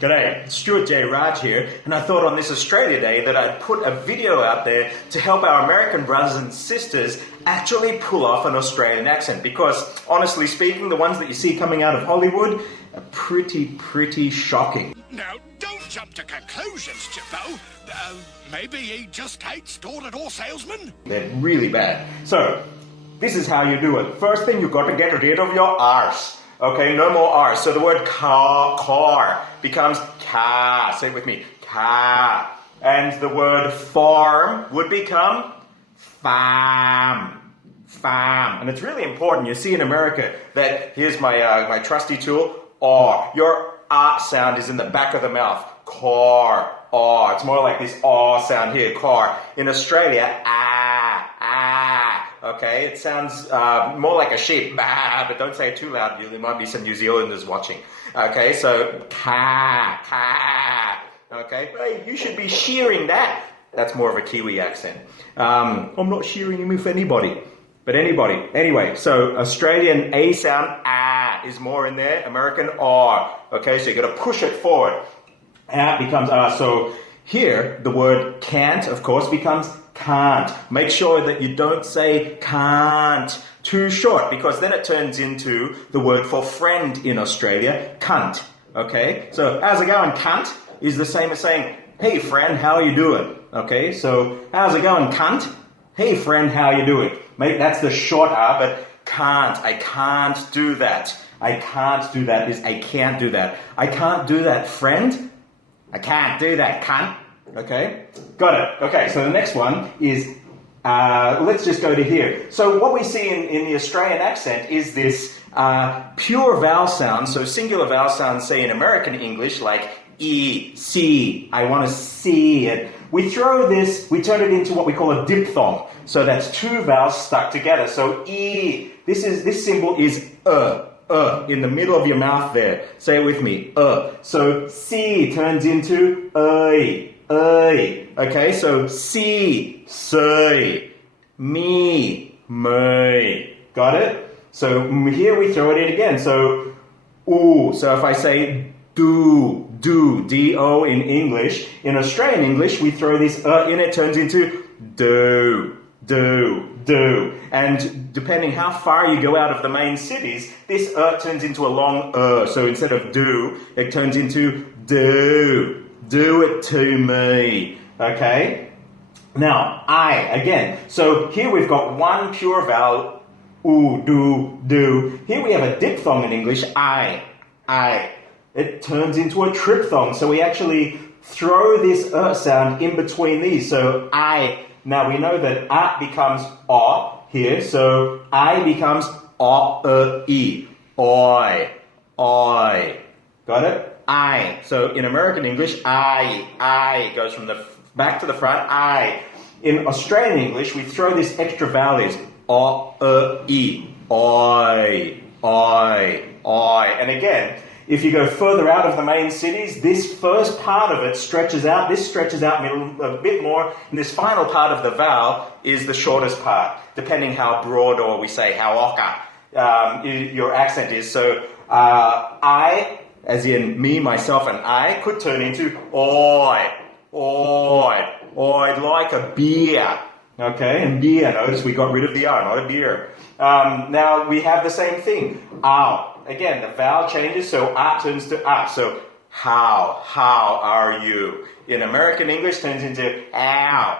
G'day, Stuart J. Raj here, and I thought on this Australia Day that I'd put a video out there to help our American brothers and sisters actually pull off an Australian accent, because honestly speaking, the ones that you see coming out of Hollywood are pretty shocking. Now, don't jump to conclusions, Chippo. Maybe he just hates door-to-door salesmen? They're really bad. So, this is how you do it. First thing, you've got to get rid of your R's. Okay, no more R's. So the word car becomes car. Say it with me, car. And the word farm would become farm. And it's really important. You see in America that, here's my trusty tool, R. Your R sound is in the back of the mouth. Car, R. It's more like this R sound here, car. In Australia, okay, it sounds more like a sheep, but don't say it too loud. There might be some New Zealanders watching. Okay, so car. Okay, hey, you should be shearing that. That's more of a Kiwi accent. I'm not shearing him with anybody, but anybody. Anyway, so Australian A sound, is more in there. American R. Okay, so you got to push it forward. Becomes so here the word can't, of course, becomes can't. Make sure that you don't say can't too short, because then it turns into the word for friend in Australia, cunt. Okay, so how's it going, cunt, is the same as saying, hey friend, how are you doing? Okay, so how's it going, cunt? Hey friend, how are you doing? Mate, that's the short R, but can't, I can't do that. I can't do that is I can't do that. I can't do that, friend. I can't do that, cunt. Okay, got it. Okay, so the next one is, let's just go to here. So what we see in the Australian accent is this pure vowel sound, so singular vowel sounds, say in American English, like E, C, I want to see it. We turn it into what we call a diphthong. So that's two vowels stuck together. So E, this symbol is in the middle of your mouth there. Say it with me, So C turns into oi. Okay, so see, say, me. Got it? So here we throw it in again. So ooh. So if I say do, D-O in English, in Australian English we throw this in, it turns into do. And depending how far you go out of the main cities, this turns into a long So instead of do, it turns into do. Do it to me. Okay? Now, I, again. So here we've got one pure vowel, oo, do. Here we have a diphthong in English, I. It turns into a triphthong. So we actually throw this sound in between these. So I. Now we know that becomes o here. So I becomes e. Oi. Got it? I. So in American English, I goes from the back to the front, I. In Australian English, we throw this extra vowel is e. Oi. And again, if you go further out of the main cities, this first part of it stretches out. This stretches out a bit more. And this final part of the vowel is the shortest part, depending how broad, or we say how oka your accent is. So I, as in me, myself, and I, could turn into oi, like a beer. Okay, and beer, notice we got rid of the R, not a beer. Now we have the same thing, ow. Again, the vowel changes, so turns to So how are you? In American English turns into ow.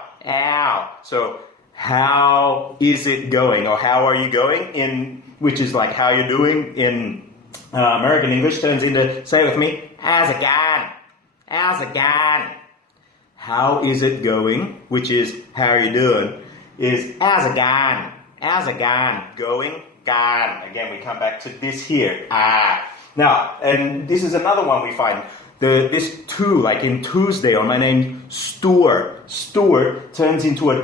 So how is it going, or how are you going, which is like how you're doing. In American English turns into, say it with me, how's it going? How is it going, which is how are you doing, is how's it going? Going, gone. Again, we come back to this here, Now, and this is another one we find. This to, like in Tuesday, or my name Stuart turns into a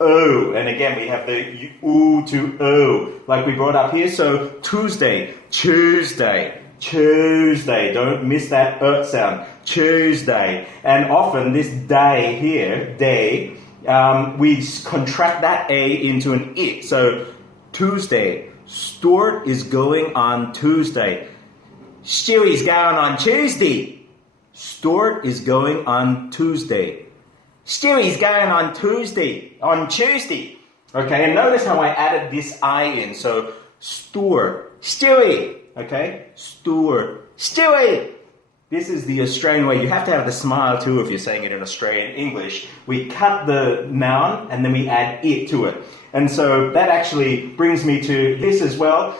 o, and again we have the u to o, like we brought up here. So Tuesday, don't miss that sound, Tuesday. And often this day here, we contract that a into an it. So Tuesday, Stuart is going on Tuesday. Stewie's going on Tuesday. Stuart is going on Tuesday. Stewie's going on Tuesday. On Tuesday. Okay, and notice how I added this I in. So, Stuart. Stewie. Okay? Stuart. Stewie. This is the Australian way. You have to have the smile too if you're saying it in Australian English. We cut the noun and then we add it to it. And so that actually brings me to this as well.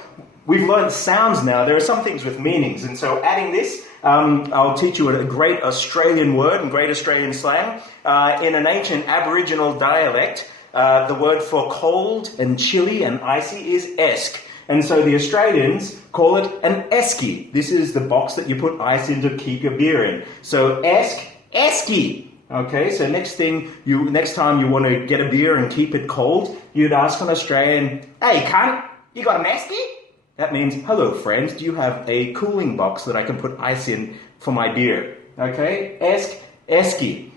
We've learned sounds now. There are some things with meanings. And so adding this, I'll teach you a great Australian word and great Australian slang. In an ancient Aboriginal dialect, the word for cold and chilly and icy is esque. And so the Australians call it an esky. This is the box that you put ice in to keep your beer in. So esque, esky. Okay, so next time you want to get a beer and keep it cold, you'd ask an Australian, "Hey cunt, you got an esky?" That means, "Hello friends, do you have a cooling box that I can put ice in for my beer?" Okay, esque, esky.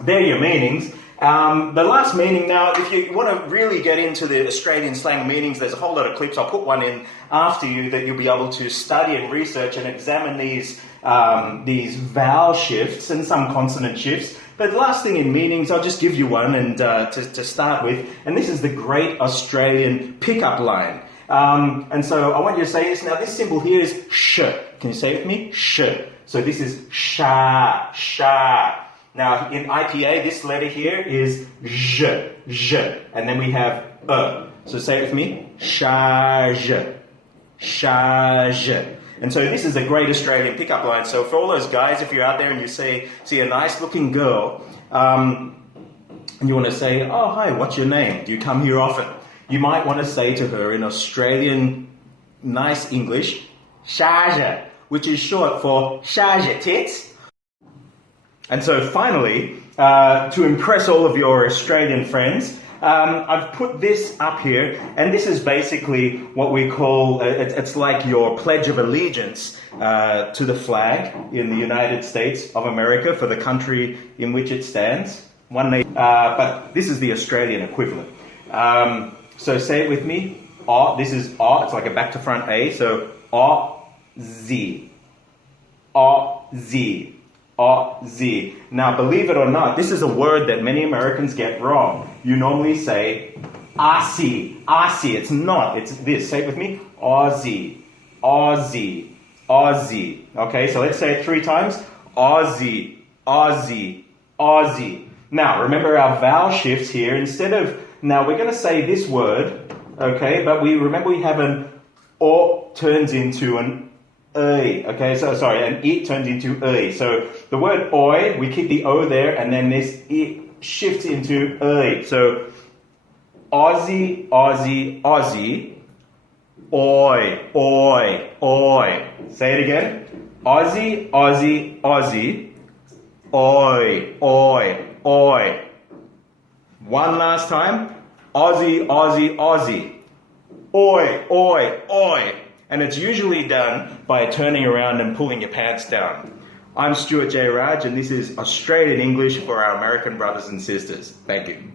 They're your meanings. The last meaning now, if you want to really get into the Australian slang meanings, there's a whole lot of clips. I'll put one in after you that you'll be able to study and research and examine these vowel shifts and some consonant shifts. But the last thing in meanings, I'll just give you one and to start with. And this is the great Australian pickup line. And so I want you to say this. Now this symbol here is sh. Can you say it with me? Sh. So this is sha, sha. Now, in IPA, this letter here is zh, zh, and then we have So say it with me, charge, charge. And so this is a great Australian pickup line. So for all those guys, if you're out there and you see a nice-looking girl, and you want to say, "Oh, hi, what's your name? Do you come here often?" You might want to say to her in Australian nice English, charge, which is short for charge tits. And so finally, to impress all of your Australian friends, I've put this up here, and this is basically what we call, it's like your Pledge of Allegiance to the flag in the United States of America for the country in which it stands. But this is the Australian equivalent. So say it with me. This is it's like a back to front A, so Aussie. Aussie. Aussie. Now, believe it or not, this is a word that many Americans get wrong. You normally say Aussie. Aussie. It's not. It's this. Say it with me. Aussie. Aussie. Aussie. Okay, so let's say it 3 times. Aussie. Aussie. Aussie. Now, remember our vowel shifts here. Now we're going to say this word, okay, but remember we have an O turns into an okay, so sorry, and it turns into So the word oi, we keep the O there, and then this it shifts into So Aussie, Aussie, Aussie, oi, oi, oi. Say it again. Aussie, Aussie, Aussie, oi, oi, oi. One last time. Aussie, Aussie, Aussie, oi, oi, oi. And it's usually done by turning around and pulling your pants down. I'm Stuart J. Raj, and this is Australian English for our American brothers and sisters. Thank you.